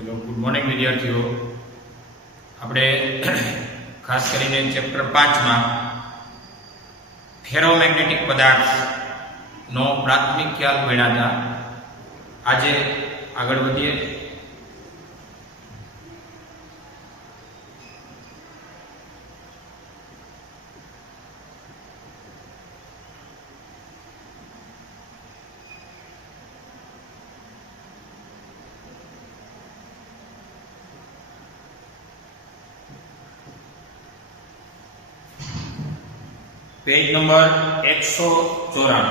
ચલો good morning વિદ્યાર્થીઓ, આપણે ખાસ કરીને ચેપ્ટર 5 માં ફેરોમેગ્નેટિક પદાર્થનો પ્રાથમિક ખ્યાલ ભણ્યા હતા. આજે આગળ વધીએ. पेज नंबर 194,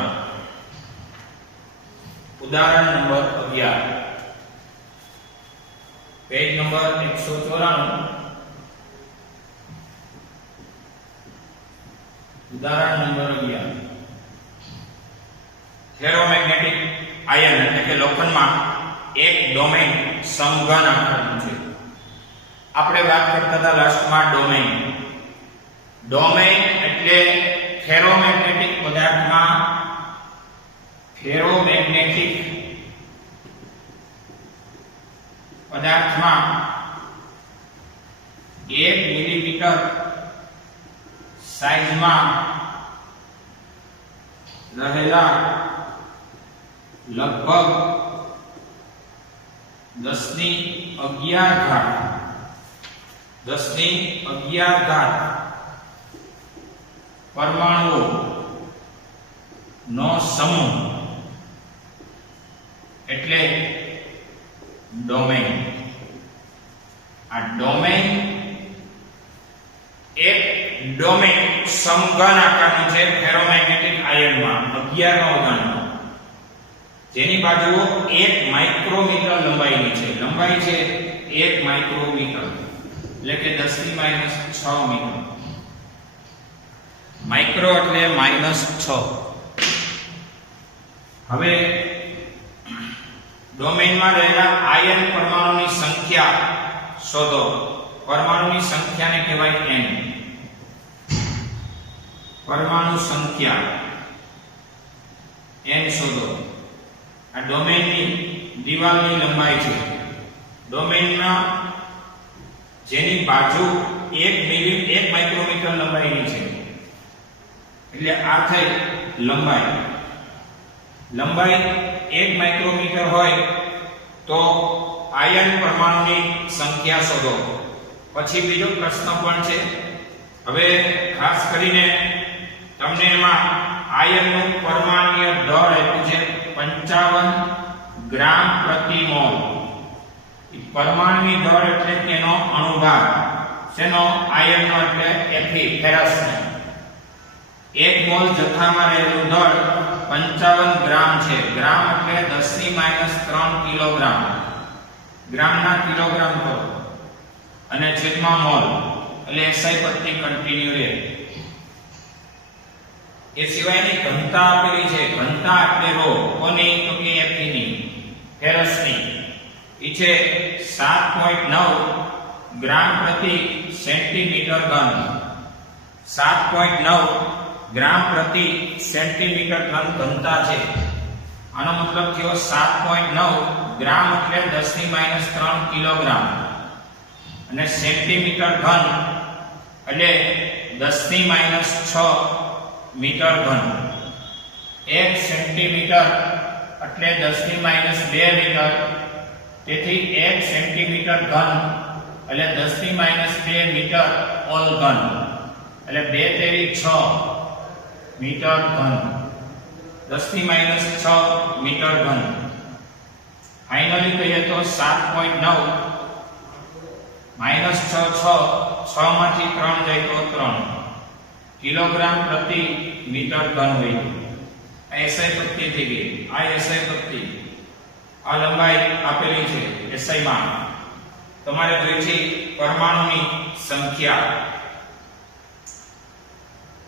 उदाहरण नंबर 11. पेज नंबर 194, उदाहरण नंबर 11. फेरोमेग्नेटिक आयन એટલે કે લોખંડમાં એક ડોમેન સમઘન આકારનું છે. આપણે વાત કરતા હતા લાસ્ટમાં ડોમેન એટલે फेरोमेग्नेटिक पदार्थ में एक मिलीमीटर साइज में रहेला लगभग 10⁻11 परमाणुओं नो समूह एटले डोमेन. आ डोमेन एक डोमेन समघन आकारનું છે फेरोमैग्नेटिक आयन માં 11 ઉદાહરણ જેની બાજુઓ 1 માઇક્રોમીટર લંબાઈની છે. લંબાઈ છે 1 માઇક્રોમીટર એટલે કે 10⁻6 મીટર. माइक्रो એટલે -6. હવે ડોમેન માં રહેલા આયન પરમાણુની સંખ્યા શોધો. પરમાણુની સંખ્યાને કહેવાય n. પરમાણુ સંખ્યા n શોધો. આ ડોમેનની દિવાલની લંબાઈ છે. ડોમેનમાં જેની બાજુ 1 માઇક્રોમીટર લંબાઈની છે એટલે આ થઈ લંબાઈ 1 માઇક્રોમીટર હોય તો આયન પરમાણુની સંખ્યા શોધો. પછી બીજો પ્રશ્ન પણ છે. હવે ખાસ કરીને તમને એમાં આયનનું પરમાણુય દળ આપ્યું છે 55 ગ્રામ પ્રતિ મોલ. પરમાણુય દળ એટલે કે એનો અણુભાર શેનો? આયનનો એટલે Fe ફેરસનો. 1 મોલ જથ્થામાં રહેલું દળ 55 ગ્રામ છે. ગ્રામ એટલે 10⁻³ કિલોગ્રામ. ગ્રામના કિલોગ્રામ કરો અને છેદમાં મોલ એટલે SI પદની કન્ટિન્યુ રહે. એ સિવાયની ઘનતા આપેલી છે. ઘનતા એટલે રો કોની? તો કે Fe ની ફેરસની. ઈ છે 7.9 ગ્રામ પ્રતિ સેન્ટીમીટર ઘન. 7.9 ग्राम प्रति सेंटीमीटर घन घनता है. आनो मतलब थयो 7.9 ग्राम એટલે 10⁻³ किलोग्राम અને સેન્ટીમીટર ઘન એટલે 10⁻6 મીટર ઘન. 1 સેન્ટીમીટર એટલે 10⁻2 મીટર. તેથી 1 સેન્ટીમીટર ઘન એટલે 10⁻2 મીટર ઓલ ઘન એટલે 2×6 मीटर घन. 10⁻6 मीटर घन. फाइनली कहिए तो 7.9 -6 मांथी 3 जाए तो 3 किलोग्राम प्रति मीटर घन होई. SI पत्ती थी गई. आ SI पत्ती आ लंबाई आपेली छे SI માં. તમારે જોઈ છે પરમાણુની સંખ્યા.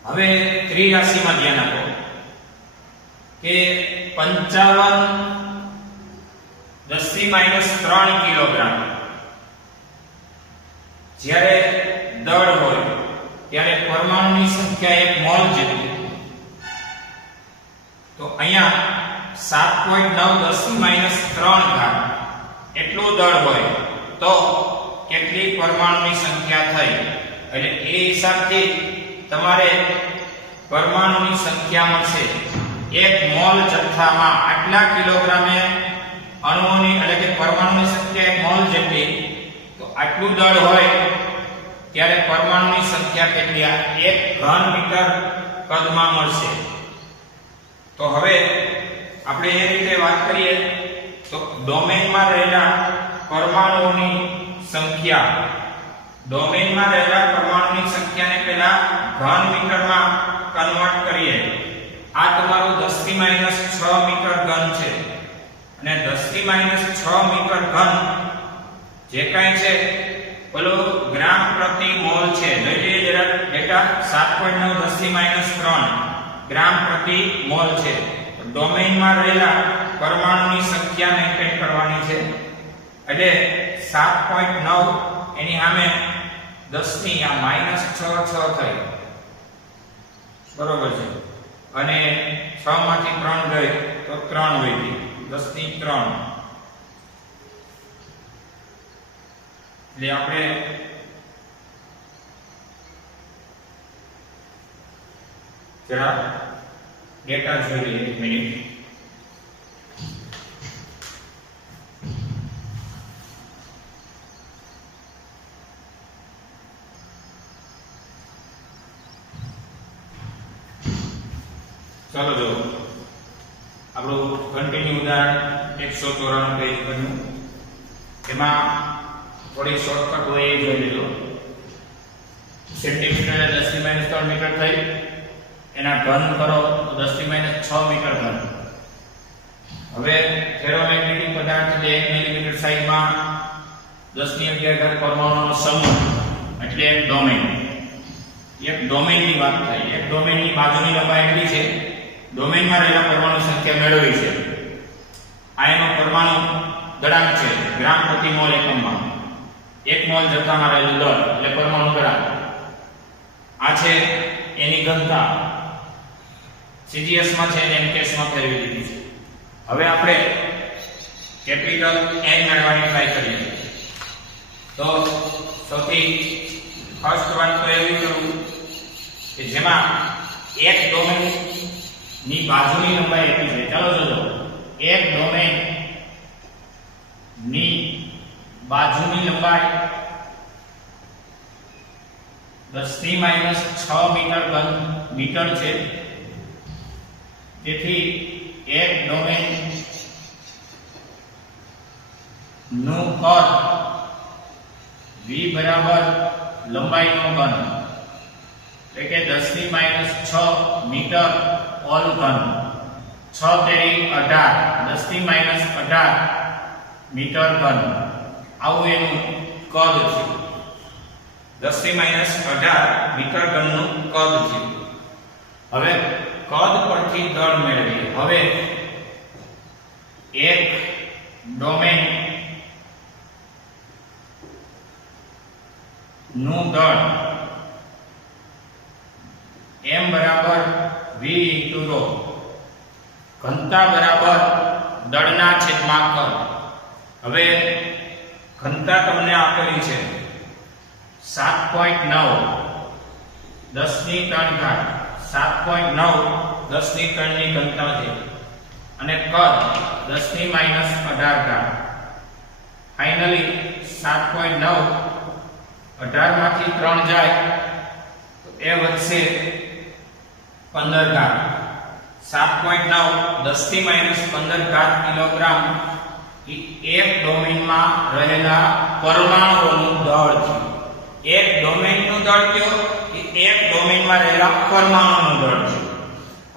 હવે ત્રિરાશિમાં ધ્યાન આપો કે 55 10⁻³ કિલોગ્રામ જ્યારે દળ હોય ત્યારે પરમાણુની સંખ્યા 1 મોલ જેટલી. તો અહીંયા 7.9 10 ની -3 ઘાત એટલું દળ હોય તો કેટલી પરમાણુની સંખ્યા થઈ, એટલે એ હિસાબથી તમારે પરમાણુની સંખ્યા મળશે. 1 મોલ જથ્થામાં આટલા કિલોગ્રામે અણુઓની એટલે કે પરમાણુની સંખ્યા 1 મોલ જેટલી, તો આટલું દળ હોય ત્યારે પરમાણુની સંખ્યા કેટલી? 1 ઘન મીટર કદમાં મળશે. તો હવે આપણે એ રીતે વાત કરીએ તો ડોમેનમાં રહેલા પરમાણુઓની સંખ્યા, ડોમેનમાં રહેલા પરમાણુની સંખ્યાને પહેલા ઘન મીટરમાં કન્વર્ટ કરીએ. આ તમારું 10⁻6 મીટર ઘન છે અને 10⁻6 મીટર ઘન જે કાંઈ છે પેલો ગ્રામ પ્રતિ મોલ છે. જોઈ લઈએ જરા ડેટા. 7.9 10⁻³ ગ્રામ પ્રતિ મોલ છે. ડોમેનમાં રહેલા પરમાણુની સંખ્યા મેન્ટેન કરવાની છે, એટલે 7.9 એની સામે 10 ની આ -6 થઈ, બરોબર છે, અને 6 માંથી 3 ગઈ તો 3 વધી, 10 ની 3. એટલે આપણે જરા ડેટા જોઈ લઈએ. 1 મિનિટ. ચાલો જો આપણું કન્ટિન્યુ ઉદાહરણ 194 પેજ પરનું, એમાં થોડી શોર્ટકટ હોય એ જોઈ લીધો. સેન્ટીમીટર 10⁻³ મીટર થઈ, એના ઘન કરો તો 10⁻6 મીટર ઘન. હવે ફેરોમેગ્નેટિક પદાર્થ જે 1 મિલીમીટર સાઈઝમાં 10⁻11 પરમાણુનો સમૂહ એટલે એક ડોમેન. એક ડોમેનની વાત થાય. એક ડોમેનની બાજુની લંબાઈ એટલી છે, ડોમેનમાં રહેલા પરમાણુ સંખ્યા મેળવી છે. આ એનો પરમાણુ દળાંક છે ગ્રામ પ્રતિ મોલ એકમમાં. 1 મોલ જથ્થામાં રહેલું દળ એટલે પરમાણુ દળાંક. આ છે એની ઘનતા. CGS માં છે અને MKS માં ફેરવી દીધી છે. હવે આપણે કેપિટલ N મેળવવાની ટ્રાય કરીએ. તો સૌથી ફર્સ્ટ વાત તો એવી કરું કે જેમાં એક ડોમેન ની બાજુની લંબાઈ એટલી છે. ચાલો જોજો. એક ડોમેન ની બાજુની લંબાઈ 10⁻6 મીટર છે. તેથી એક ડોમેન નું કદ v બરાબર લંબાઈનો ઘન એટલે કે 10⁻6 મીટર ઓલ ઘન. 6 તેરી 18 10⁻18 મીટર ઘન. આવું એનું કદ છે. 10⁻18 મીટર ઘનનું કદ છે. હવે કદ પરથી દળ મેળવીએ. હવે એક ડોમેન નું દળ m બરાબર v * ρ, ઘનતા બરાબર દળના છેદમાં કદ. હવે ઘનતા તમને આપેલી છે 7.9 10⁻³ 7.9 10⁻³ ની ઘનતા છે અને કદ 10⁻18. ફાઇનલી 7.9 18 માંથી 3 જાય તો એ વધશે 15 7.9 10⁻15 કિલોગ્રામ એક ડોમેનમાં રહેલા પરમાણુઓનું દળ છે. એક ડોમેનનું દળ કયો? એક ડોમેનમાં રહેલા પરમાણુનું દળ છે.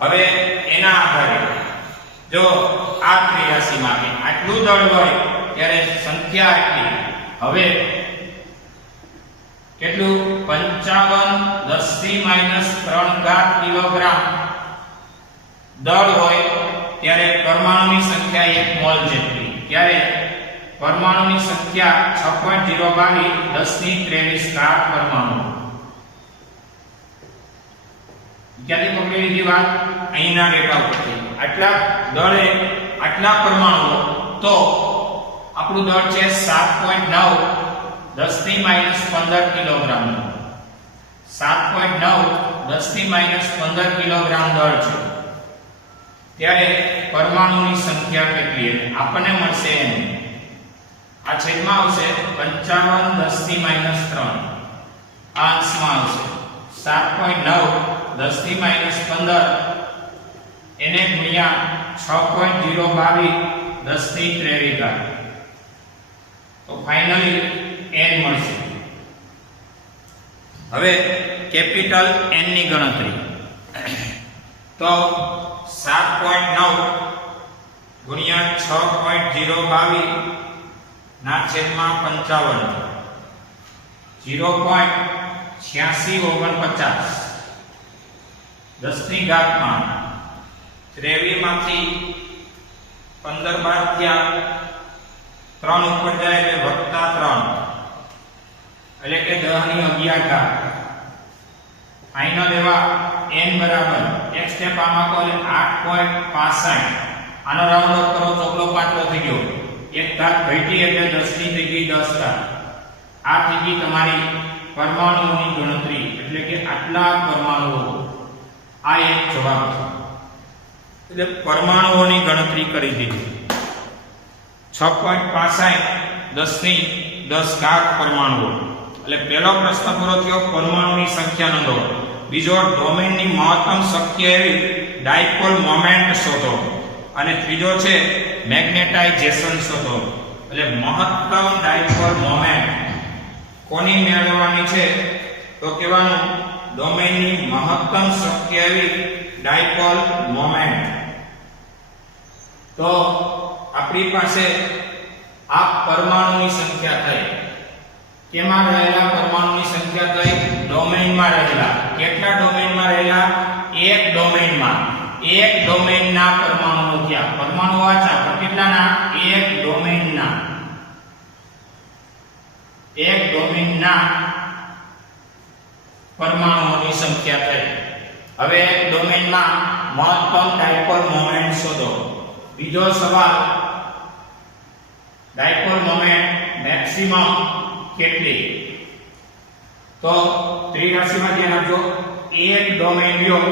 હવે એના આધારે જો આ 83 માં આટલું દળ હોય ત્યારે સંખ્યા એટલી. હવે કેટલું? 55 10⁻³ કિલોગ્રામ દળ હોય ત્યારે પરમાણુની સંખ્યા 1 મોલ જેટલી. ત્યારે પરમાણુની સંખ્યા 6.022 10⁻23 પરમાણુ. ક્યાંથી પકડી લીધી વાત? અહીંના ડેટા ઉપરથી. આટલા દળે આટલા પરમાણુઓ, તો આપણું દળ છે 7.9 10 ની માઈનસ 15 કિલોગ્રામ. 7.9 10 ની માઈનસ 15 કિલોગ્રામ દળ છે. ત્યારે પરમાણુની સંખ્યા કેટલી છે? આપણને મળશે n. આ છેદમાં આવશે 55 10 ની માઈનસ 3. આ અંશમાં આવશે 7.9 10 ની માઈનસ 15 એને ગુણ્યા 6.022 10 ની 23 ઘાત. તો ફાઇનલી n મળશે. હવે કેપિટલ n ની ગણતરી. તો 7.9 ગુણ્યા 6.022 ના છેદમાં 55 0.8649 10 ની ઘાતમાં 23 માંથી 15 બાદ થયા 3 ઉપર જાય એટલે વત્તા 3 એટલે કે 10 ની 11 ઘાત. ફાઇનલ એવા n બરાબર એક સ્ટેપ આમાં તો 8.65. આનો રાઉન્ડ અપ કરો ચોકલો પાટલો થઈ ગયો. એક ઘાત ઘટી એટલે 10 ની થઈ ગઈ 10 ઘાત. આ થઈ ગઈ તમારી પરમાણુઓની ગણતરી. એટલે કે આટલા પરમાણુઓ. આ એક જવાબ છે. એટલે પરમાણુઓની ગણતરી કરી દીધી. 6.65 10 ની 10 ઘાત પરમાણુઓ. એટલે પહેલો પ્રશ્ન પૂરો થયો. પરમાણુની સંખ્યા નોંધો. બીજો ડોમેનની મહત્તમ શક્ય એવી ડાયપોલ મોમેન્ટ શોધો. અને ત્રીજો છે મેગ્નેટાઇઝેશન શોધો. એટલે મહત્તમ ડાયપોલ મોમેન્ટ કોની મેળવવાની છે? તો કહેવાનું ડોમેનની મહત્તમ શક્ય એવી ડાયપોલ મોમેન્ટ. તો આપણી પાસે આ પરમાણુની સંખ્યા થઈ. કેમાં રહેલા પરમાણુની સંખ્યા થઈ? ડોમેનમાં રહેલા. કેટલા ડોમેનમાં રહેલા? એક ડોમેનમાં. એક ડોમેનના પરમાણુઓ થયા. પરમાણુ વાંચા પણ કેટલાના? એક ડોમેનના. એક ડોમેનના પરમાણુઓની સંખ્યા થઈ. હવે એક ડોમેનમાં મહત્તમ ડાયપોલ મોમેન્ટ શોધો. બીજો સવાલ, ડાયપોલ મોમેન્ટ મેક્સિમમ કેટલી? તો ત્રિરાશિમાં ધ્યાન આપજો. એક ડોમેન લ્યો.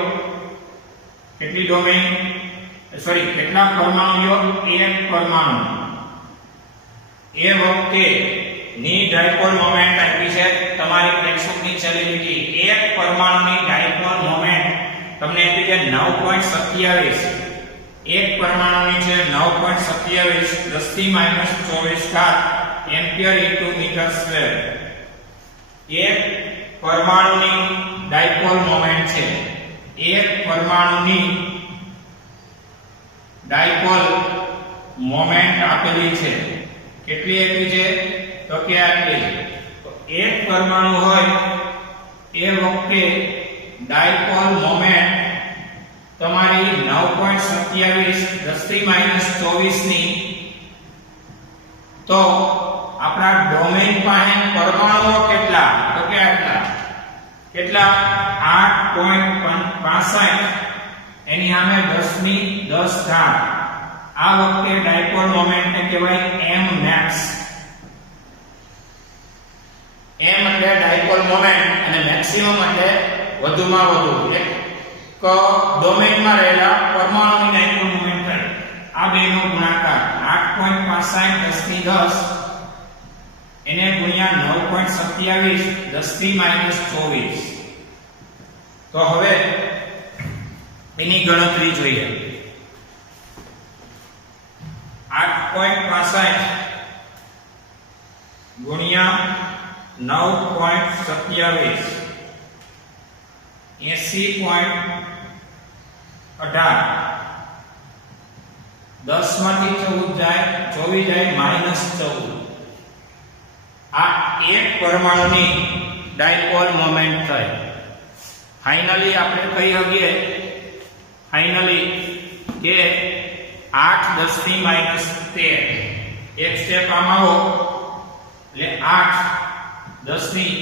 કેટલી ડોમેન? કેટલા પરમાણુ લ્યો? એક પરમાણુ. એ વખતે ની ડાયપોલ મોમેન્ટ આપી છે તમારી ટેક્સ્ટબુકની છેલ્લી લીટી. એક પરમાણુની ડાયપોલ મોમેન્ટ તમને આપી છે 9.27. એક પરમાણુની છે 9.27 10 ની માઈનસ 24 ઘાત એમ્પિયર ઇન્ટુ મીટર સ્ક્વેર. એક પરમાણુની ડાયપોલ મોમેન્ટ છે. એક પરમાણુની ડાયપોલ મોમેન્ટ આપેલી છે. કેટલી આપી છે? તો કે આટલી. તો એક પરમાણુ હોય એ વખતે ડાયપોલ મોમેન્ટ તમારી 9.27 10 ની માઈનસ 24 ની. તો આપણા ડોમેન પાસે પરમાણુઓ કેટલા? તો કે આટલા. કેટલા? 8.65. એની સામે 10 ની 10 ઘાત. આ વખતે ડાયપોલ મોમેન્ટને કહેવાય m max. m એટલે ડાયપોલ મોમેન્ટ અને મેક્સિમમ એટલે વધુમાં વધુ. એક ડોમેનમાં રહેલા પરમાણુની ડાયપોલ મોમેન્ટ થાય. આ બેનો ગુણાકાર 8.65 10 ની 10 એને ગુણ્યા 9.27 10 ની માઈનસ 24. તો હવે એની ગણતરી જોઈએ. 8.65 ગુણ્યા 9.27 80.18 10 માંથી 14 જાય 24 જાય -14. આ એક પરમાણુની ડાયપોલ મોમેન્ટ થઈ. ફાઇનલી આપણે કહી શકીએ કે 8 10 ની માઈનસ 13. એક સ્ટેપ આમાં આવો એટલે 8 10 ની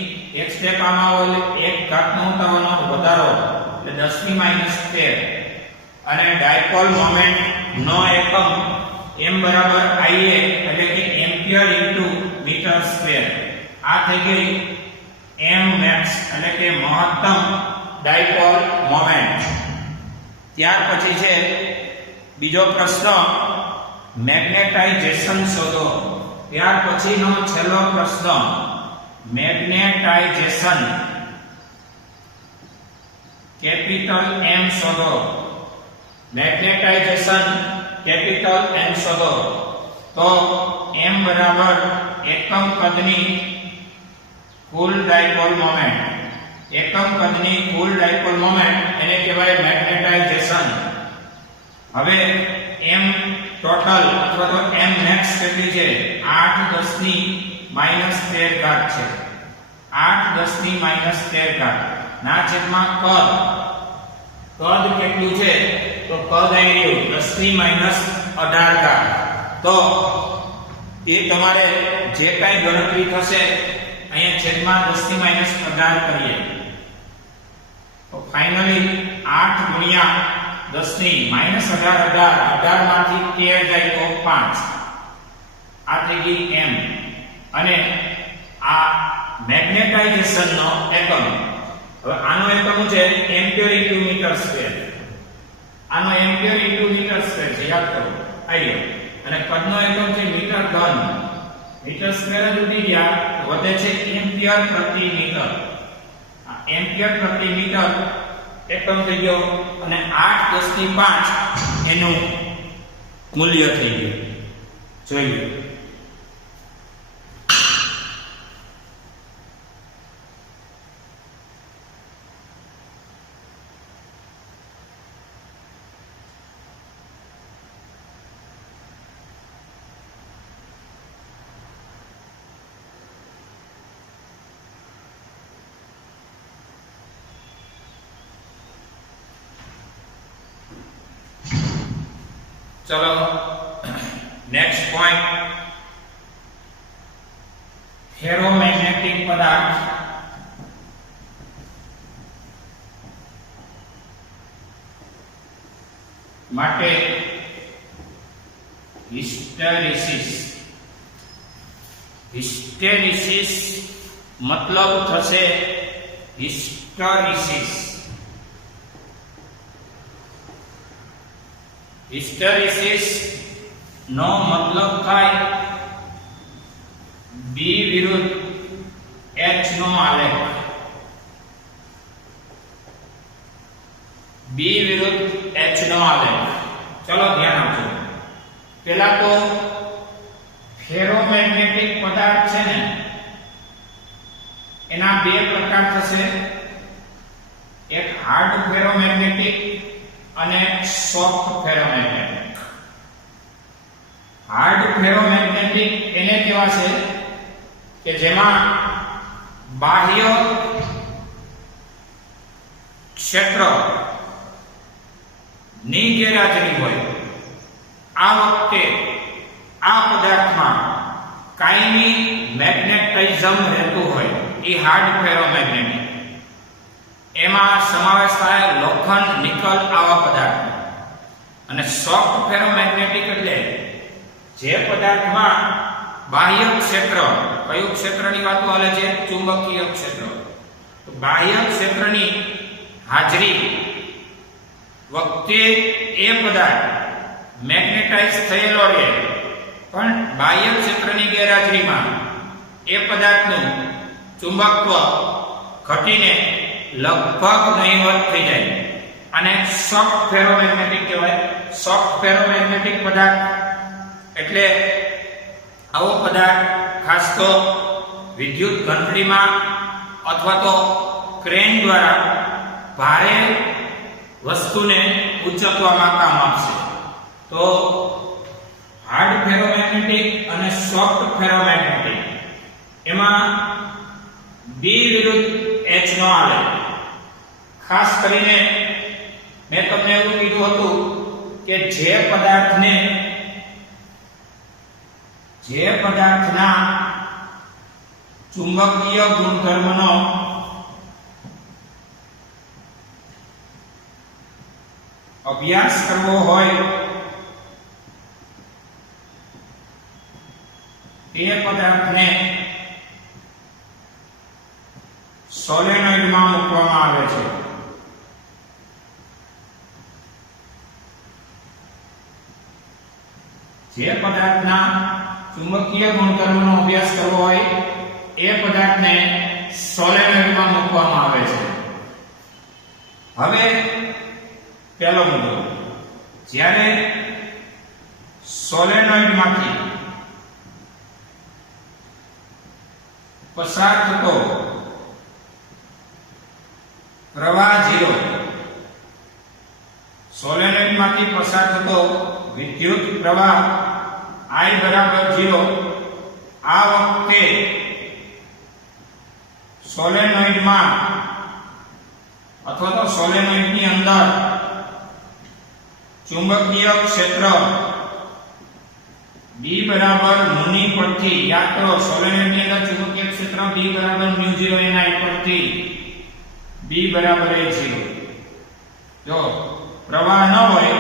એક સ્ટેપ આમાં આવો એટલે એક ઘાતનો ઉતારવાનો વધારો એટલે 10 ની માઈનસ 13. અને ડાયપોલ મોમેન્ટ નો એકમ m બરાબર IA એટલે કે એમ્પિયર ઇન્ટુ મીટર સ્ક્વેર. આ થઈ ગઈ m max એટલે કે મહત્તમ ડાયપોલ મોમેન્ટ. ત્યાર પછી છે બીજો પ્રશ્ન, મેગ્નેટાઇઝેશન શોધો. ત્યાર પછીનો છેલ્લો પ્રશ્ન, મેગ્નેટાઇઝેશન કેપિટલ M શોધો. મેગ્નેટાઇઝેશન કેપિટલ M શોધો. તો M બરાબર એકમ કદની કુલ ડાયપોલ મોમેન્ટ. એકમ કદની કુલ ડાયપોલ મોમેન્ટ એને કહેવાય મેગ્નેટાઇઝેશન. હવે M ટોટલ અથવા તો M max કેટલી છે? 8 10 ની -13 ઘાત છે. 8 10 ની -13 ઘાત ના છેદમાં કદ કેટલું છે? તો કદ આવી રહ્યું 10 ની -18 ઘાત. તો એ તમારે જે કાંઈ ગણતરી થશે અહીંયા છેદમાં 10 ની -18 કરીએ તો ફાઇનલી 8 ગુણ્યા 10 ની -18 18 માંથી 13 જાય તો 5. આ થઈ ગઈ M. અને આ મેગ્નેટાઇઝેશન નો એકમ. હવે આનો એકમ છે એમ્પિયર ઇન્ટુ મીટર સ્ક્વેર. આનો એમ્પિયર ઇન્ટુ મીટર સ્ક્વેર છે, યાદ કરો. આયો. અને કદનો એકમ છે મીટર ઘન. મીટર સ્ક્વેર જ ઉડી ગયા, વધે છે એમ્પિયર પ્રતિ મીટર. આ એમ્પિયર પ્રતિ મીટર એકમ થઈ ગયો અને 8 10 ની 5 એનું મૂલ્ય થઈ ગયું. જોઈએ चलो नेक्स्ट पॉइंट, फेरोमैग्नेटिक पदार्थ माटे हिस्टेरिसिस. हिस्टेरिसिस मतलब थशे हिस्टेरिसिस. हिस्टेरिसिस नो मतलब थाय B विरुद्ध H नो आलेख. B विरुद्ध H नो आलेख. चलो ध्यान आपजो. पहला तो फेरोमैग्नेटिक पदार्थ छे ने एना बे प्रकार थशे. एक हार्ड फेरोमैग्नेटिक અને સોફ્ટ ફેરોમેગ્નેટિક. હાર્ડ ફેરોમેગ્નેટિક એને કહેવાશે કે જેમાં બાહ્ય ક્ષેત્ર ની ગેરહાજરી હોય. આ વખતે આ પદાર્થમાં કાયમી મેગ્નેટિઝમ રહેતું હોય એ હાર્ડ ફેરોમેગ્નેટિક. એમાં સમાવેશ થાય લોખંડ, નિકલ આવા પદાર્થ. અને સોફ્ટ ફેરોમેગ્નેટિક એટલે જે પદાર્થમાં બાહ્ય ક્ષેત્ર, કયું ક્ષેત્રની વાતો હાલે છે? ચુંબકીય ક્ષેત્ર. તો બાહ્ય ક્ષેત્રની હાજરી વખતે એ પદાર્થ મેગ્નેટાઇઝ થયેલો રહે, પણ બાહ્ય ક્ષેત્રની ગેરહાજરીમાં એ પદાર્થનું ચુંબકત્વ ઘટીને લગભગ નહીવત થઈ જાય. અને સોફ્ટ ફેરોમેગ્નેટિક કહેવાય. સોફ્ટ ફેરોમેગ્નેટિક પદાર્થ એટલે આવો પદાર્થ ખાસ તો વિદ્યુત ઘંટડીમાં અથવા તો ક્રેન દ્વારા ભારે વસ્તુને ઉંચકવામાં કામ આપશે. તો હાર્ડ ફેરોમેગ્નેટિક અને સોફ્ટ ફેરોમેગ્નેટિક એમાં B વિરુદ્ધ H નો આલેખ. ખાસ કરીને મેં તમને એવું કીધું હતું કે જે પદાર્થના ચુંબકીય ગુણધર્મનો અભ્યાસ કરવો હોય તે પદાર્થને સોલેનોઇડમાં મૂકવામાં આવે છે. જે પદાર્થના ચુંબકીય ગુણધર્મનો અભ્યાસ કરવો હોય એ પદાર્થને સોલેનોઇડમાં મૂકવામાં આવે છે. હવે પહેલો મુદ્દો, જ્યારે સોલેનોઇડમાંથી પસાર થતો પ્રવાહ 0, સોલેનોઇડમાંથી પસાર થતો વિદ્યુત પ્રવાહ I બરાબર 0, આ વખતે સોલેનોઇડમાં અથવા તો સોલેનોઇડની અંદર ચુંબકીય ક્ષેત્ર B બરાબર મુની પરથી, યાદ કરો સોલેનોઇડની અંદર ચુંબકીય ક્ષેત્ર B બરાબર μ0 ni પરથી B બરાબર 0. જો પ્રવાહ ન હોય,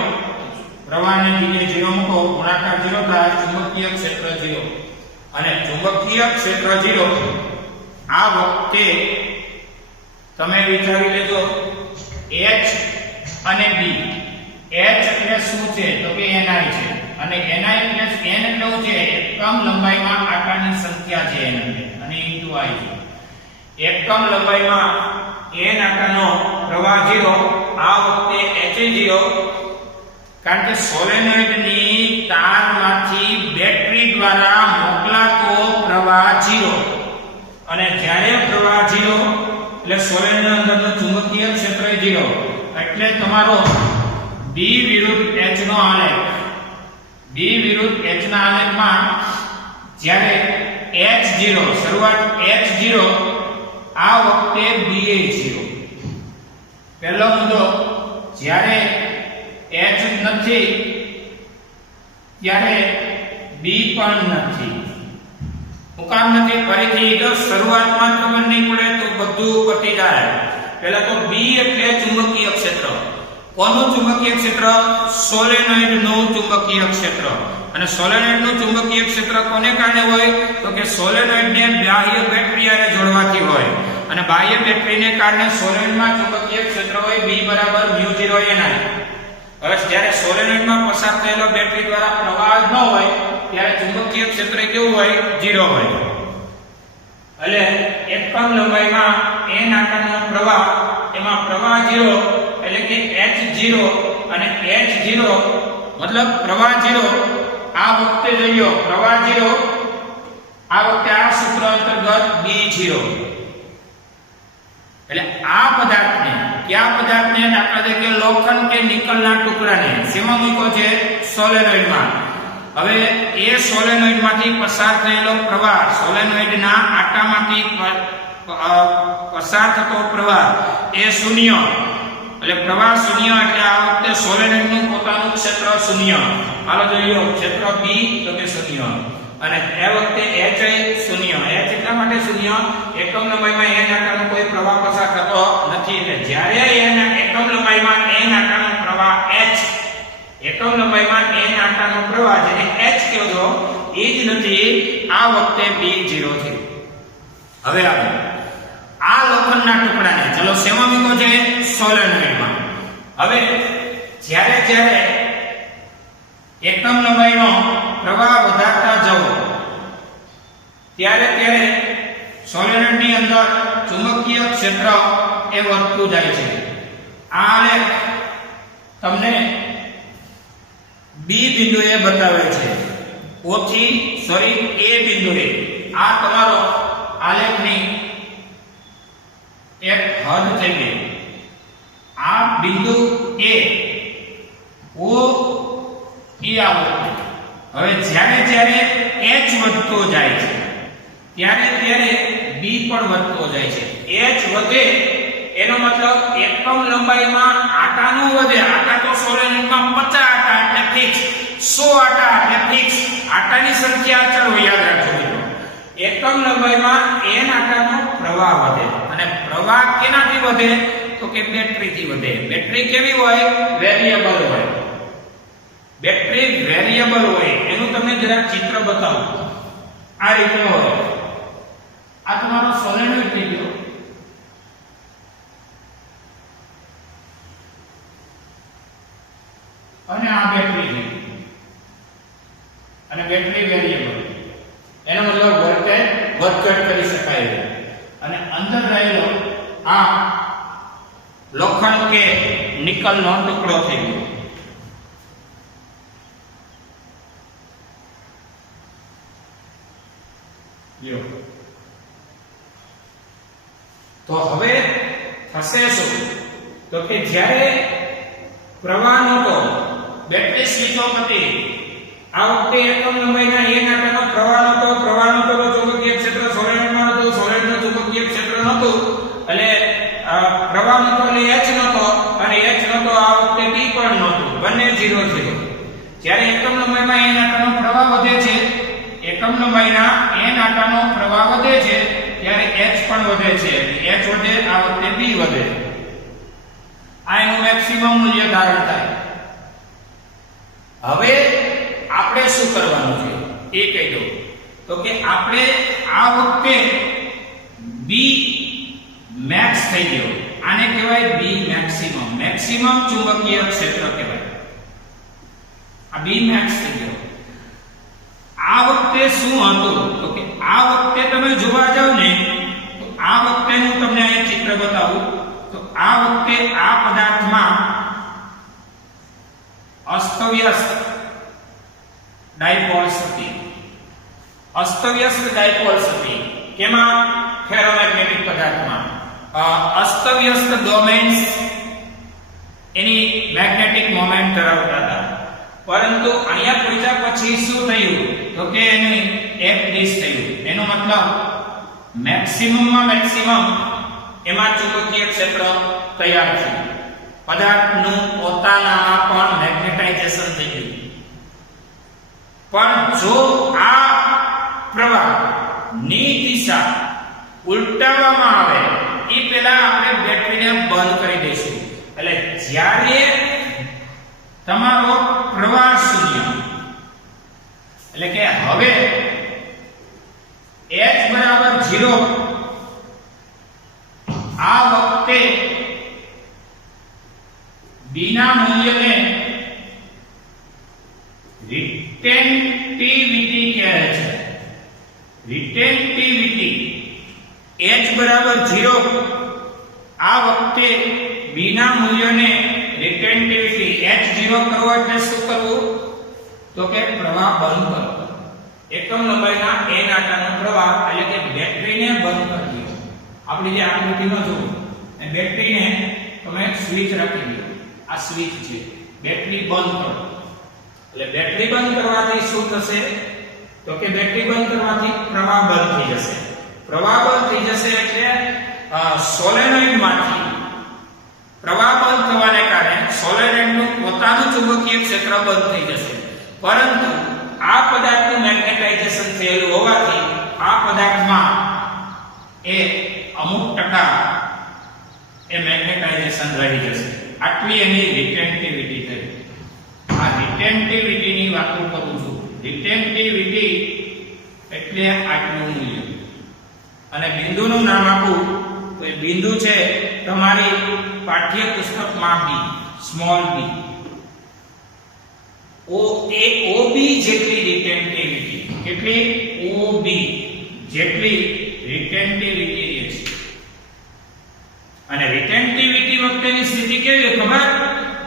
પ્રવાહને જગ્યાએ 0 મૂકો, ગુણાકાર 0 થાય, ચુંબકીય ક્ષેત્ર 0. અને ચુંબકીય ક્ષેત્ર 0 આ વખતે તમે વિચારી લેજો H અને B. H એટલે શું છે તો કે ni છે, અને ni n એટલે શું છે, એકમ લંબાઈમાં આટાની સંખ્યા છે n, અને ઇન્ટુ I છે. એકમ લંબાઈમાં n આટાનો પ્રવાહ 0, આ વખતે H 0, કારણ કે સોલેનોઇડની તારમાંથી બેટરી દ્વારા મોકલાતો પ્રવાહ 0, અને જ્યારે પ્રવાહ 0 એટલે સોલેનોઇડની અંદરનું ચુંબકીય ક્ષેત્ર 0, એટલે તમારો B વિરુદ્ધ H નો આલેખ, B વિરુદ્ધ H ના આલેખમાં જ્યારે H0 શરૂઆત H0, આ વખતે B એ 0. પહેલો મુદ્દો, જ્યારે H નથી ત્યારે B પણ નથી. મુકામ નથી, ફરીથી જો શરૂઆતમાં ખબર નહીં પડે તો બધું પતી જાય. પહેલા તો B એટલે ચુંબકીય ક્ષેત્ર. કોનું ચુંબકીય ક્ષેત્ર? સોલેનોઇડનું ચુંબકીય ક્ષેત્ર. અને સોલેનોઇડનું ચુંબકીય ક્ષેત્ર કોને કારણે હોય તો કે સોલેનોઇડને બાહ્ય બેટરી સાથે જોડવાથી હોય, અને બાહ્ય બેટરીને કારણે સોલેનોઇડમાં ચુંબકીય ક્ષેત્ર હોય B બરાબર μ0 ni. હવે જ્યારે સોલેનોઇડમાં પસાર થયેલો બેટરી દ્વારા પ્રવાહ ન હોય ત્યારે ચુંબકીય ક્ષેત્ર કેવું હોય? 0 હોય. એટલે એકમ લંબાઈમાં n આકારનો પ્રવાહ, એમાં પ્રવાહ 0 એટલે કે H0, અને H0 મતલબ પ્રવાહ 0. આ વખતે જોયો પ્રવાહ 0, આ વખતે આ સૂત્ર અંતર્ગત B0. એટલે આ પદાર્થને, કયા પદાર્થને? દાખલા તરીકે લોખંડ કે નિકલના ટુકડાને શેમાં મૂક્યો છે? સોલેનોઇડમાં. હવે એ સોલેનોઇડમાંથી પસાર થયેલો પ્રવાહ, સોલેનોઇડના આટામાંથી પસાર થતો પ્રવાહ એ 0, એટલે પ્રવાહ 0, એટલે આ વખતે સોલેનોઇડનું પોતાનું ક્ષેત્ર 0. હાલો જોઈએ ક્ષેત્ર B તો કે 0, અને એ વખતે H એ 0. H એટલા માટે 0, એકમ લંબાઈમાં n આકારનો કોઈ પ્રવાહ પસાર થતો નથી. એટલે જ્યારે એકમ લંબાઈમાં n આકારનો પ્રવાહ H, એકમ લંબાઈમાં n આકારનો પ્રવાહ જેને H કહો છો એ જ નથી, આ વખતે B0 છે. હવે આપણે આ લોખંડના ટુકડાને ચલો શેમાં મૂકો છે? સોલેનોઇડમાં. હવે જ્યારે એકમ લંબાઈનો પ્રવાહ વધારતા જાઓ ત્યારે સોલેનોઇડની અંદર ચુંબકીય ક્ષેત્ર એ વધતું જાય છે. આ આલેખ તમને B બિંદુએ બતાવે છે, A બિંદુએ. આ તમારો આલેખની એક હદ થઈ ગઈ. આ બિંદુ A, O E આવો. હવે જ્યારે H વધતો જાય છે ત્યારે B પણ વધતો જાય છે. H વધે એનો મતલબ એકમ લંબાઈમાં આટાનું વધે. આટા તો સોલેનોઇડમાં 50 આટા એટલે ફિક્સ, 100 આટા એટલે ફિક્સ. આટાની સંખ્યા અચળ હોય, યાદ રાખજો મિત્રો. એકમ લંબાઈમાં n આટાનો પ્રવાહ વધે, અને પ્રવાહ કેનાથી વધે તો કે બેટરીથી વધે. બેટરી કેવી હોય? વેરિયેબલ હોય. બેટરી વેરિયેબલ હોય. એનું તમને જરા ચિત્ર બતાવું. આ રીતે હોય. આ તમારો સોલેનોઇડ થઈ ગયો. અને આ બેટરી છે. અને બેટરી વેરિયેબલ, એનો મતલબ વોલ્ટેજ વધઘટ કરી શકાય. અને અંદર રહેલો આ લોખંડ કે નિકલનો ટુકડો થઈ ગયો. લ્યો, તો હવે થશે શું? તો કે જ્યારે પ્રવાહ નહોતો, બેટરી સ્વિચ ઓફ હતી, આ વખતે એકમ લંબાઈના a નાટાનો પ્રવાહ નહોતો, પ્રવાહ નહોતો તો ચુંબકીય ક્ષેત્ર સોલેનોઇડમાં નહોતું, સોલેનોઇડનું ચુંબકીય ક્ષેત્ર નહોતું, એટલે પ્રવાહ નહોતો એટલે h નહોતો, અને h નહોતો આ વખતે b પણ નહોતું, બંને 0 0. જ્યારે એકમ લંબાઈમાં a નાટાનો પ્રવાહ વધે છે, એકમ લંબાઈના a નાટાનો પ્રવાહ વધે છે, ત્યારે h પણ વધે છે. h વધે, આ વખતે b વધે. આ એનું મેક્સિમમ મૂલ્ય ધારણ થાય. હવે આપણે શું કરવાનું છે એ કહી દો. તો કે આપણે આ વખતે b max થઈ ગયો. આને કહેવાય b maximum, મેક્સિમમ ચુંબકીય ક્ષેત્ર કહેવાય. આ b max થઈ ગયો. આ વખતે શું હતું? તો કે આ વખતે તમે જોવા જાવ ને, તો આ વખતેનું તમને અહીં ચિત્ર બતાવું. તો આ વખતે આ પદાર્થમાં અસ્તવ્યસ્ત ડાયપોલ્સ હતી. અસ્તવ્યસ્ત ડાયપોલ્સ હતી. કેમાં? ફેરોમેગ્નેટિક પદાર્થમાં. અસ્તવ્યસ્ત ડોમેન્સ એની મેગ્નેટિક મોમેન્ટ ધરાવતા હતા. પરંતુ અહીંયા પહોંચ્યા પછી શું થયું? તો કે એની એક દિશ થયું. એનો મતલબ મેક્સિમમમાં મેક્સિમમ એમાં ચુંબકીય ક્ષેત્ર તૈયાર થયું. પદાર્થનું પોતાનામાં પણ મેગ્નેટાઇઝેશન થઈ ગયું. પણ જો આ પ્રવાહની દિશા ઉલટાવવામાં આવે એ પહેલા આપણે બેટરીને બંધ કરી દઈશું. એટલે જ્યારે તમારો પ્રવાહ શૂન્ય, એટલે કે હવે h બરાબર 0, આ વખતે b ના મૂલ્યને રિટેન્ટિવિટી કહે છે. રિટેન્ટિવિટી h બરાબર 0, આ વખતે b ના મૂલ્યને રિટેન્ટિવિટી h 0 કરવો એટલે શું કરવું? તો કે પ્રવાહ બંધ કરવો. એકમ લંબાઈના a નાટાનો પ્રવાહ એટલે કે બેટરીને બંધ કરી દો. આપણી જે આકૃતિમાં જુઓ, એ બેટરીને તમે સ્વિચ રાખી દો. આ સ્વિચ છે, બેટરી બંધ કરો. એટલે બેટરી બંધ કરવાથી શું થશે? તો કે બેટરી બંધ કરવાથી પ્રવાહ બંધ થઈ જશે. પ્રવાહ બંધ થઈ જશે એટલે સોલેનોઇડમાંથી પ્રવાહ બંધ થવાને કારણે સોલેનોઇડનું પોતાનું ચુંબકીય ક્ષેત્ર બંધ થઈ જશે. પરંતુ આ પદાર્થનું મેગ્નેટાઇઝેશન થયેલું હોવાથી આ પદાર્થમાં એ અમુક ટકા એ મેગ્નેટાઇઝેશન રહી જશે. આટલી એની રિટેન્ટિવિટી થઈ. આ રિટેન્ટિવિટીની વાત કરું છું. રિટેન્ટિવિટી એટલે આટલું મૂલ્ય. અને બિંદુનું નામ આપું તો એ બિંદુ છે તમારી પાઠ્યપુસ્તકમાં બી, સ્મોલ બી. OB જેટલી રિટેન્ટિવિટી, કેટલી? OB જેટલી રિટેન્ટિવિટી છે. અને રિટેન્ટિવિટી વખતેની સ્થિતિ કેવી ખબર?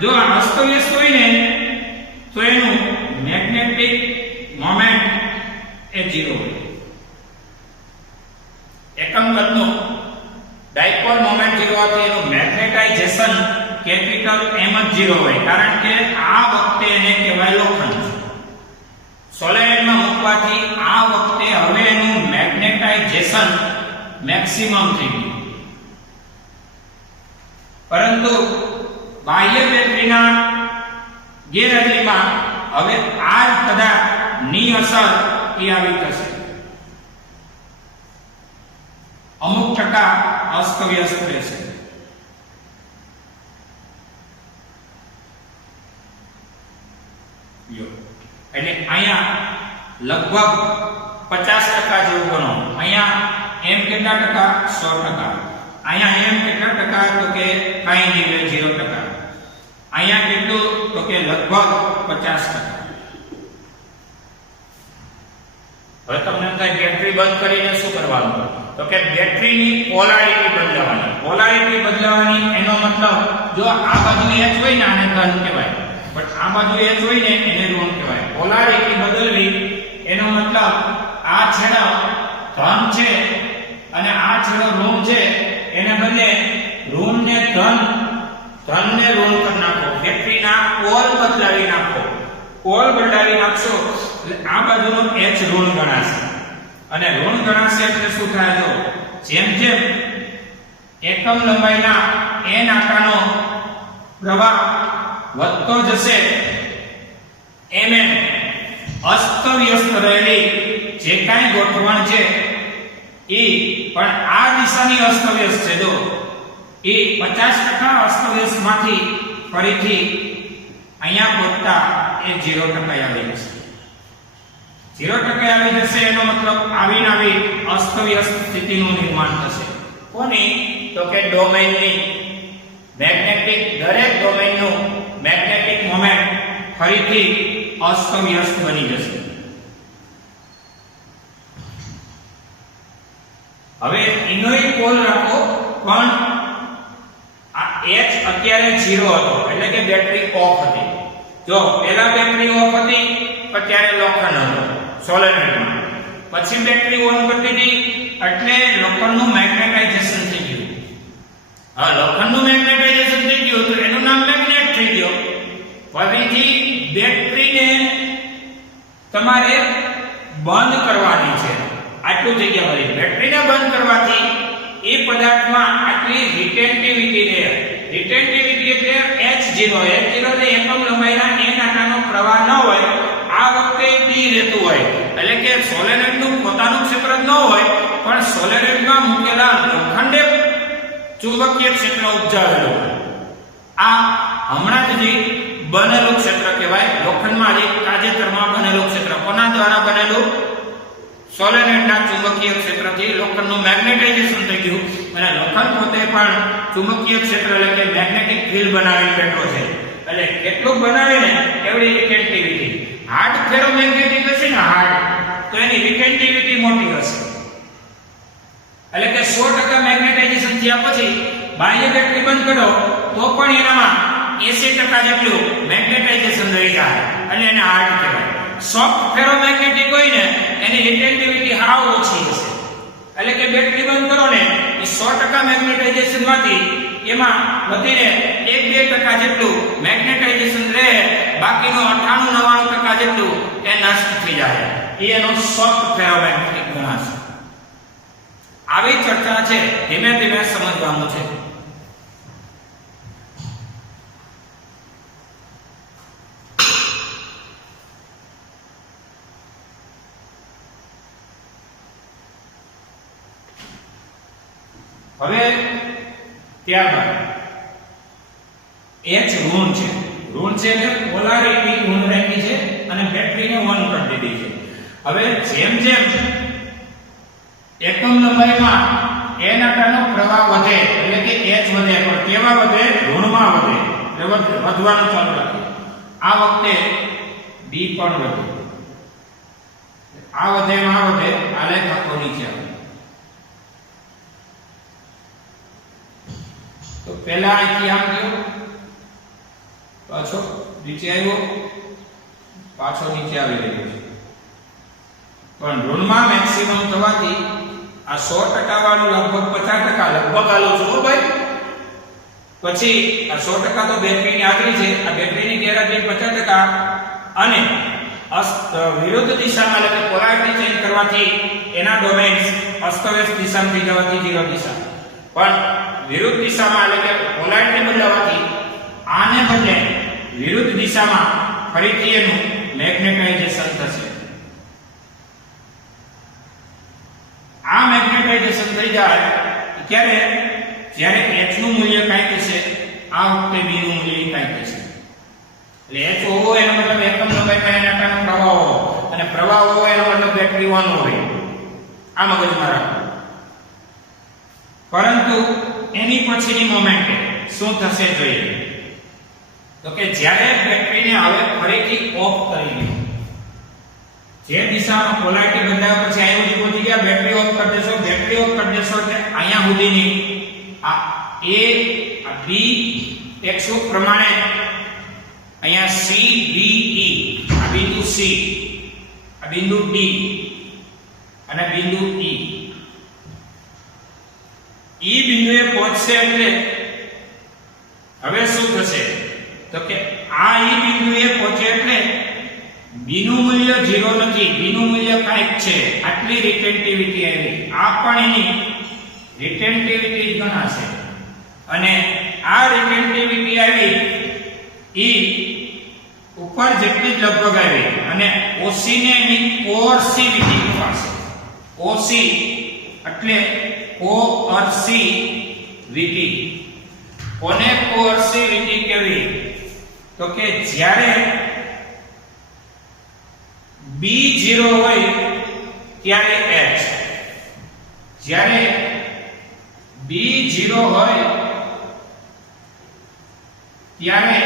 જો આ અસ્તવ્યસ્ત હોય ને તો એનું મેગ્નેટિક મોમેન્ટ એ 0 હોય. એકમ કદનો ડાયપોલ મોમેન્ટ 0 હોવાથી એનું મેગ્નેટાઇઝેશન કેપિટલ M જ 0 હોય. કારણ કે આ વખતે એને કહેવાય લોખંડ. સોલેનોઇડમાં મૂકવાથી આ વખતે હવે એનું મેગ્નેટાઇઝેશન મેક્સિમમ થઈ ગયું. પરંતુ બાહ્ય બેટરીના ગેરહાજરીમાં હવે આ જ પદાર્થની અસર એ આવી થશે. અમુક ટકા અસ્તવ્યસ્ત રહેશે. એટલે અહીંયા લગભગ 50% જેવું ગણો. અહીંયા m કેટલા ટકા? 100%. અહીંયા m કેટલા ટકા? તો કે કાઈ નહીં, 0%. અહીંયા કેટલું? તો કે લગભગ 50%. હવે તમને થાય બેટરી બંધ કરીને શું કરવાનું? તો કે બેટરીની પોલારિટી બદલાવાની. પોલારિટી બદલાવાની એનો મતલબ જો આ બાજુ H હોય ને આને ધન કહેવાય, પણ આ બાજુ H હોય ને એને ઋણ કહેવાય. પોલારિટી બદલવી એનો મતલબ આ છેડો ધન છે અને આ છેડો ઋણ છે, એને બદલે ઋણ ને ધન, ધન ને ઋણ કરી નાખો. બેટરીના પોલ બદલાવી નાખો. પોલ બદલાવી નાખશો એટલે આ બાજુનો H ઋણ ગણાશે અને ઋણ ગણાશે એટલે શું થાય? જો જેમ જેમ એકમ લંબાઈના n આકારનો પ્રવાહ વધતો જશે એમ એમ અસ્તવ્યસ્ત રહેલી જે કાંઈ ગોઠવણ છે એ પણ આ દિશાની અસ્તવ્યસ્ત છે. જો એ 50% અસ્તવ્યસ્તમાંથી ફરીથી અહીંયા પહોંચતા એ 0% આવી જશે. 0% આવી જશે એનો મતલબ આવીને આવી અસ્તવ્યસ્ત સ્થિતિનું નિર્માણ થશે. કોની? તો કે ડોમેઇનની. મેગ્નેટિક દરેક ડોમેઇનનું મેગ્નેટિક મોમેન્ટ ફરીથી અસ્તવ્યસ્ત બની જશે. હવે ઇનોઇડ પોલ રાખો, પણ આ H અત્યારે 0 હતો એટલે કે બેટરી ઓફ હતી. જો પહેલા બેટરી ઓફ હતી પણ ત્યારે લોખંડ હતો સોલેનોઇડમાં, પછી બેટરી ઓન કરી દીધી એટલે લોખંડનું મેગ્નેટાઇઝેશન થઈ ગયું. હા, લોખંડનું મેગ્નેટાઇઝેશન થઈ ગયું તો એનું નામ મેગ્નેટ થઈ ગયો. ફરીથી બેટરીને તમારે બંધ કરવાની છે. આટલું થઈ ગયા. ફરી બેટરીને બંધ કરવાથી એ પદાર્થમાં આટલી રિટેન્ટિવિટી રહે. રિટેન્ટિવિટી એટલે H0. H0 એટલે એકમ લંબાઈના n આકારનો પ્રવાહ ન હોય. આ વખતે B રહેતું હોય એટલે કે સોલેનોઇડનું પોતાનું ક્ષેત્ર જ ન હોય, પણ સોલેનોઇડમાં મૂકેલા લોખંડે ચુંબકીય ક્ષેત્ર ઉપજાવેલું. આ હમણાં જ બનેલું ક્ષેત્ર કહેવાય. લોખંડમાં જે તાજેતરમાં બનેલું ક્ષેત્ર કોના દ્વારા બનેલું? સોલેનોઇડના ચુંબકીય ક્ષેત્રથી લોખંડનું મેગ્નેટાઇઝેશન થઈ ગયું અને લોખંડ પોતે પણ ચુંબકીય ક્ષેત્ર એટલે કે મેગ્નેટિક ફિલ્ડ બનાવી બેઠો છે. એટલે કેટલું બનાવે ને એવડી રિટેન્ટિવિટી. હાર્ડ ફેરોમેગ્નેટિક હશે ને હાર્ડ, તો એની રિટેન્ટિવિટી મોટી હશે. એટલે કે 100% મેગ્નેટાઇઝેશન થયા પછી બાહ્ય બેટરી બંધ કરો તો પણ એનામાં 80% જેટલું મેગ્નેટાઇઝેશન રહી જાય અને એને હાર્ડ કહેવાય. સોફ્ટ ફેરોમેગ્નેટિક હોય ને એની રિટેન્ટિવિટી હાવ ઓછી હશે. એટલે કે બેટરી બંધ કરો ને એ 100% મેગ્નેટાઇઝેશન માંથી એમાં વધીને 1-2% જેટલું મેગ્નેટાઇઝેશન રહે, બાકીનું 98-99% જેટલું એ નષ્ટ થઈ જાય. એનો સોફ્ટ ફેરોમેગ્નેટિક ગણાશે. આવી ચર્ચા છે, ધીમે ધીમે સમજવાનું છે. હવે ત્યારબાદ H ઋણ છે. ઋણ છે એટલે પોલારિટી ઋણ રાખી છે અને બેટરીને ઓન કરી દીધી છે. હવે જેમ જેમ એકમ લંબાઈમાં n આકારનો પ્રવાહ વધે એટલે કે H વધે, પણ કેવા વધે? ઋણમાં વધે. એટલે વધવાનું ચાલુ રાખે. આ વખતે B પણ વધે. આ વધે માં વધે. આ લેખ આખો નીચે આવે. તો પહેલા અહીંથી આમ ગયો, પાછો નીચે આવ્યો, પાછો નીચે આવી રહ્યો છે. પણ ઋણમાં મેક્સિમમ થવાથી આ 100% વાળું લગભગ 50%, લગભગ આલું છું ભાઈ. પછી આ 100% તો બેટરીની આગળ છે. આ બેટરીની ગેરહાજરી 50% અને વિરુદ્ધ દિશામાં એટલે કે પોલારિટી ચેન્જ કરવાથી એના ડોમેન્સ અસ્તવ્યસ્ત દિશામાં થઈ જવાથી 0 દિશા, પણ વિરુદ્ધ દિશામાં એટલે કે પોલારિટી બદલાવાથી આને બદલે વિરુદ્ધ દિશામાં ફરીથી એનું મેગ્નેટાઇઝેશન થશે. આ મેગ્નેટાઇઝેશન થઈ જાય ત્યારે જ્યારે H નું મૂલ્ય કાંઈ થશે, આ વખતે B નું મૂલ્ય કાંઈ થશે. એટલે H હોવો એનો મતલબ એકમ લંબાઈમાં એના કારણે પ્રવાહ હોવો, અને પ્રવાહ હોવો એનો મતલબ બેટરી ઓન હોય, આ મગજમાં રાખો. પરંતુ એની પછીની મોમેન્ટ શું થશે જોઈએ. તો કે જ્યારે બેટરીને હવે ફરીથી ઓફ કરી દો, જે દિશામાં પોલારિટી બદલાયા પછી અહીંયા સુધી પહોંચી ગયા, બેટરી ઓફ કરી દેશો. બેટરી ઓફ કરી દેશો એટલે અહીંયા સુધીની આ A આ B એક સૂત્ર પ્રમાણે અહીંયા C D E આ બિંદુ C આ બિંદુ D અને બિંદુ E બિંદુએ પહોંચશે એટલે હવે શું થશે. તો કે આ બિંદુએ પહોંચે એટલે B નું મૂલ્ય 0 નથી, B નું મૂલ્ય કાંઈક છે, આટલી રિટેન્ટિવિટી આવી. આ પણ એની રિટેન્ટિવિટી જ ગણાશે. અને આ રિટેન્ટિવિટી આવી ઉપર જેટલી જ લગભગ આવી અને OC ને એની કોર્સિવિટી કહેવાશે. OC એટલે કોર્સિવિટી. કોને કોર્સિવિટી કહેવી. તો કે જ્યારે B 0 હોય ત્યારે H, જ્યારે B 0 હોય ત્યારે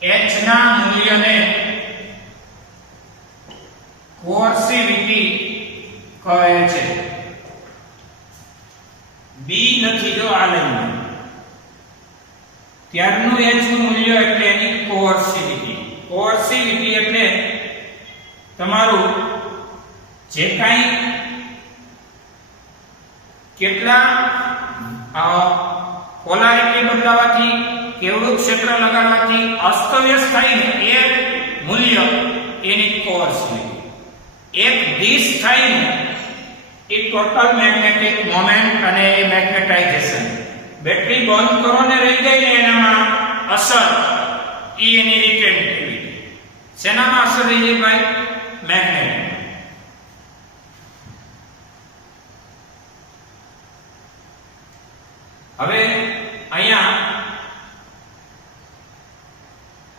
H ના મૂલ્યને કોર્સિવિટી કહે છે. B નથી જો આ લાઈનમાં, ત્યારનું H નું મૂલ્ય એટલે એની કોર્સિવિટી. કોર્સિવિટી એટલે તમારું જે કાંઈ કેટલા પોલારિટી બદલાવાથી કેવડું ક્ષેત્ર લગાડવાથી અસ્તવ્યસ્ત થાય ને એ મૂલ્ય એની કોર્સિવિટી. એક દિશ થાય ને એ ટોટલ મેગ્નેટિક મોમેન્ટ અને એ મેગ્નેટાઇઝેશન. બેટરી બંધ કરો ને રહી જાય ને એનામાં અસર એની રિટેન્ટિવિટી. શેનામાં અસર રહી જાય ભાઈ? મેગ્નેટ. હવે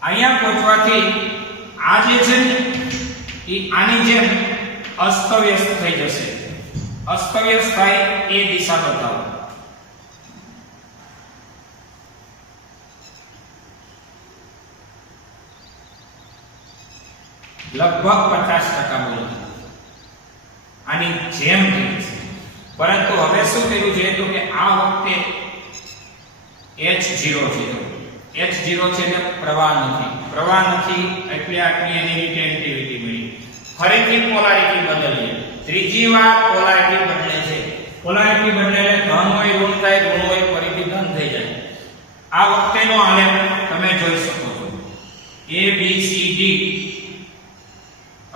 અહીંયા પહોંચવાથી આ જે છે ને એ આની જેમ અસ્તવ્યસ્ત થઈ જશે. અસ્તવ્યસ્ત થાય એ દિશા બતાવો. લગભગ 50% બોલો આની જેમ થઈ છે. પરંતુ હવે શું કર્યું છે તો કે આ વખતે H0 છે. H0 છે ને પ્રવાહ નથી એટલે આટલી એની રિટેન્ટિવિટી મળી. ફરીથી પોલારિટી બદલીએ. ત્રીજી વાર પોલારિટી બદલે છે. પોલારિટી બદલે ધન હોય ઋણ થાય, ઋણ હોય ફરીથી ધન થઈ જાય. આ વખતેનો આલેખ તમે જોઈ શકો છો. A B C D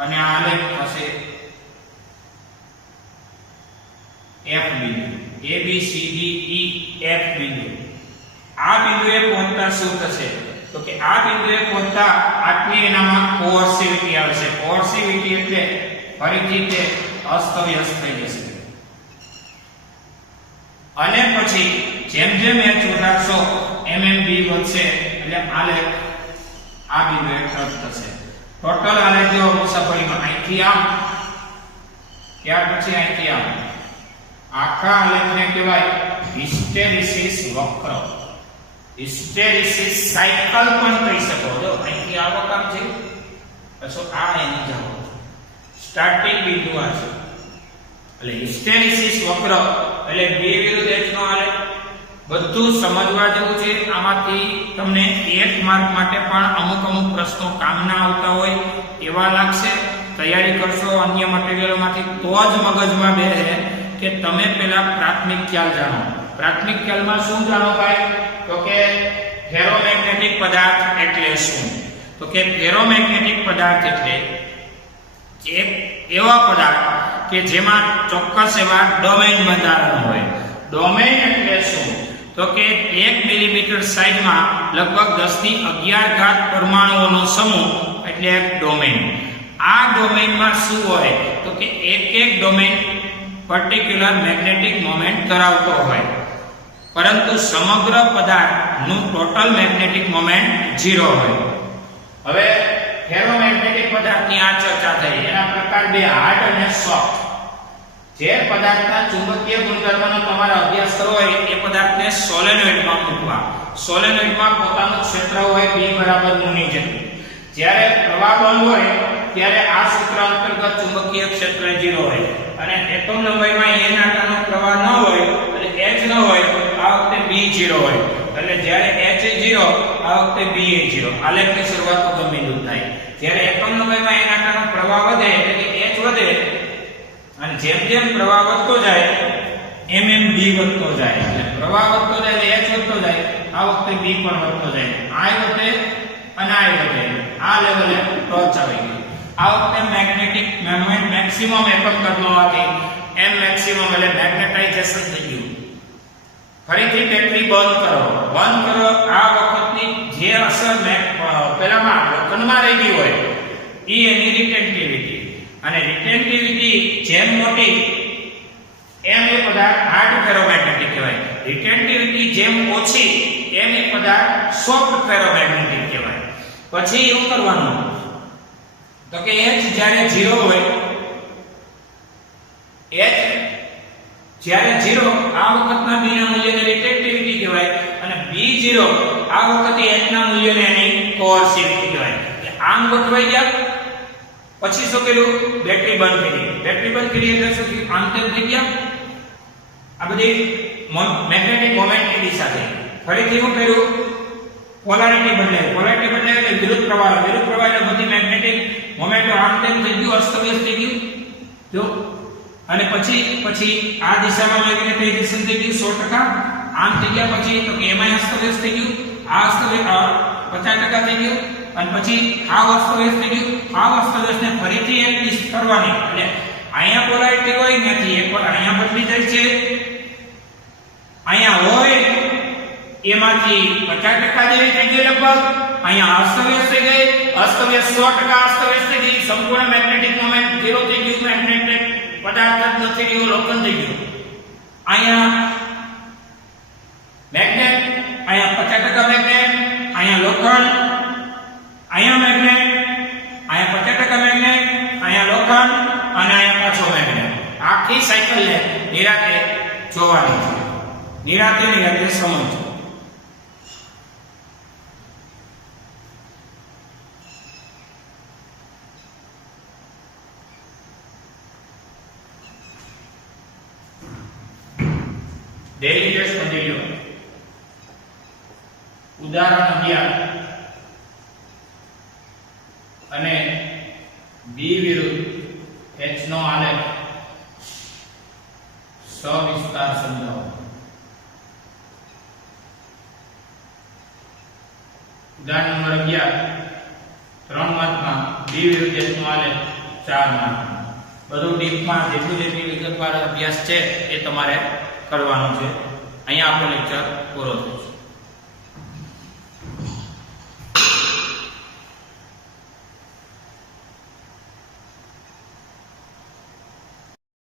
અને આ આલેખ થશે F બિંદુ. A B C D E F બિંદુ. આ બિંદુએ પહોંચતા શું થશે તો કે આ બિંદુએ પહોંચતા આટલી એનામાં કોર્સિવિટી આવશે. કોર્સિવિટી એટલે ફરીથી તે અસ્તવ્યસ્ત થઈ જશે. અને પછી જેમ જેમ H વધારશો એમ B વધશે એટલે આલેખ આ બિંદુએ ટચ થશે. ટોટલ આલેખ જો મુસાફરીમાં અહીંથી આમ ત્યાર પછી અહીંથી આમ આખા આલેખને કહેવાય હિસ્ટેરિસિસ વક્ર. હિસ્ટેરિસિસ સાયકલ પણ કહી શકો છો. અહીંથી આવો કામ છે પછી આ અહીં જાઓ. સ્ટાર્ટિંગ બિંદુ આ છે એટલે હિસ્ટેરિસિસ વક્ર એટલે બે વિરુદ્ધ H નો આલેખ. બધું સમજવા જેવું છે. આમાંથી તમને એક માર્ક માટે પણ અમુક પ્રશ્નો કામના આવતા હોય એવા લાગશે. તૈયારી કરશો અન્ય મટીરીયલમાંથી તો જ મગજમાં બેસે કે તમે પહેલા પ્રાથમિક ખ્યાલ જાણો. પ્રાથમિક ખ્યાલમાં શું જાણો ભાઈ તો કે ફેરોમેગ્નેટિક પદાર્થ એટલે શું. તો કે ફેરોમેગ્નેટિક પદાર્થ એટલે એક એવા પદાર્થ કે જેમાં ચોક્કસ એવા ડોમેન બંધારણ હોય. ડોમેન એટલે શું તો કે 1 મિલીમીટર સાઈઝમાં લગભગ 10⁻11 પરમાણુઓનો સમૂહ એટલે એક ડોમેન. આ ડોમેનમાં શું હોય તો કે એક ડોમેન પર્ટિક્યુલર મેગ્નેટિક મોમેન્ટ ધરાવતો હોય, પરંતુ સમગ્ર પદાર્થનું ટોટલ મેગ્નેટિક મોમેન્ટ 0 હોય. હવે ફેરોમેગ્નેટિક પદાર્થની આ ચર્ચા થઈ. એના પ્રકાર બે હાર્ડ અને સોફ્ટ. જે પદાર્થના ચુંબકીય ગુણધર્મનો તમારે અભ્યાસ કરવો હોય એ પદાર્થને સોલેનોઇડમાં મૂકવા. સોલેનોઇડમાં પોતાનું ક્ષેત્ર હોય B બરાબર મુની જેટલું. જ્યારે પ્રવાહ બંધ હોય ત્યારે આ સૂત્ર અંતર્ગત ચુંબકીય ક્ષેત્ર 0 હોય અને એકમ લંબાઈમાં n આટાનો પ્રવાહ ન હોય એટલે h ન હોય આ વખતે B 0 હોય. એટલે જ્યારે h એ 0 આ વખતે B એ 0. આલેખની શરૂઆત ઉગમ બિંદુ થાય. જ્યારે એકમ લંબાઈમાં n આટાનો પ્રવાહ વધે એટલે કે h વધે અને જેમ જેમ પ્રવાહ વધતો જાય એમ એમ B વધતો જાય. એટલે પ્રવાહ વધતો જાય એટલે h વધતો જાય. આ વખતે B પણ વધતો જાય. I વધે અને I વધે. આ લેવલે ટોચ આવી ગઈ. આ વખતે મેગ્નેટિક મોમેન્ટ મેક્સિમમ એકમ કરનો હોવાથી m મેક્સિમમ એટલે મેગ્નેટાઇઝેશન થઈ ગયું. ફરીથી બેટરી બંધ કરો. બંધ કરો. આ વખતની જે અસર પેલામાં લોખંડમાં રહી ગઈ હોય એ એની રિટેન્ટિવિટી. અને રિટેન્ટિવિટી જેમ મોટી એમ એ પદાર્થ હાર્ડ ફેરોમેગ્નેટિક કહેવાય. રિટેન્ટિવિટી જેમ ઓછી એમ એ પદાર્થ સોફ્ટ ફેરોમેગ્નેટિક કહેવાય. પછી એવું કરવાનું તો કે h જ્યારે 0 હોય h જ્યારે 0 આ વખતના b ના મૂલ્યને રિટેન્ટિવિટી કહેવાય અને b0 આ વખતે h ના મૂલ્યને એની કોર્સિવિટી કહેવાય. આમ ગોઠવાઈ ગયા. પછી શું કર્યું? બેટરી બંધ કરી. બેટરી બંધ કરી એટલે શું થયું? આમ તેમ થઈ ગયા. આ બધી મેગ્નેટિક મોમેન્ટની દિશા થઈ. ફરીથી શું કર્યું? પોલારિટી બદલાઈ. પોલારિટી બદલાઈ એટલે વિરુદ્ધ પ્રવાહ. વિરુદ્ધ પ્રવાહ એટલે બધી મેગ્નેટિક મોમેન્ટ આમ તેમ થઈ ગયું, અસ્તવ્યસ્ત થઈ ગયું. જો અને પછી આ દિશામાં મેગ્નેટાઇઝેશન થઈ ગયું 100%. આમ થઈ ગયા પછી તો કે એમાં અસ્તવ્યસ્ત થઈ ગયું. આ અસ્તવ્યસ્ત 50% થઈ ગયું. અને પછી આ અસ્તવ્યસ્ત થઈ ગયું. આ અસ્તવ્યસ્તને ફરીથી એક ડિસ્ક કરવાની. એટલે અહીંયા પોલારિટી હોય નથી એક વાર અહીંયા બદલી જાય છે. અહીંયા હોય એમાંથી 50% જેવી થઈ ગઈ લગભગ. અહીંયા અસ્તવ્યસ્ત થઈ ગઈ. અસ્તવ્યસ્ત 100% અસ્તવ્યસ્ત થઈ ગઈ. સંપૂર્ણ મેગ્નેટિક મોમેન્ટ 0 થઈ ગયું. મેગ્નેટિક પદાર્થ જ નથી રહ્યો, લોખંડ થઈ ગયું. અહીંયા મેગ્નેટ, અહીંયા 50% મેગ્નેટ, અહીંયા લોખંડ, અહીંયા મેગ્નેટ, અહીંયા 50% મેગ્નેટ, અહીંયા લોખંડ અને અહીંયા પાછો મેગ્નેટ. આખી સાયકલને નિરાતે જોવાની છે. નિરાતે સમજો. ડેલી ટેસ્ટ સમજી લો. ઉદાહરણ 11 અને B વિરુદ્ધ H નો આલેખ સવિસ્તાર સમજાવો. ઉદાહરણ નંબર 11 3 માર્કમાં B વિરુદ્ધ H નો આલેખ 4 માર્કમાં. બધું ડીપમાં જેટલી વિગતવાર અભ્યાસ છે એ તમારે કરવાનો છે. અહીંયા આપણો લેક્ચર પૂરો થયો.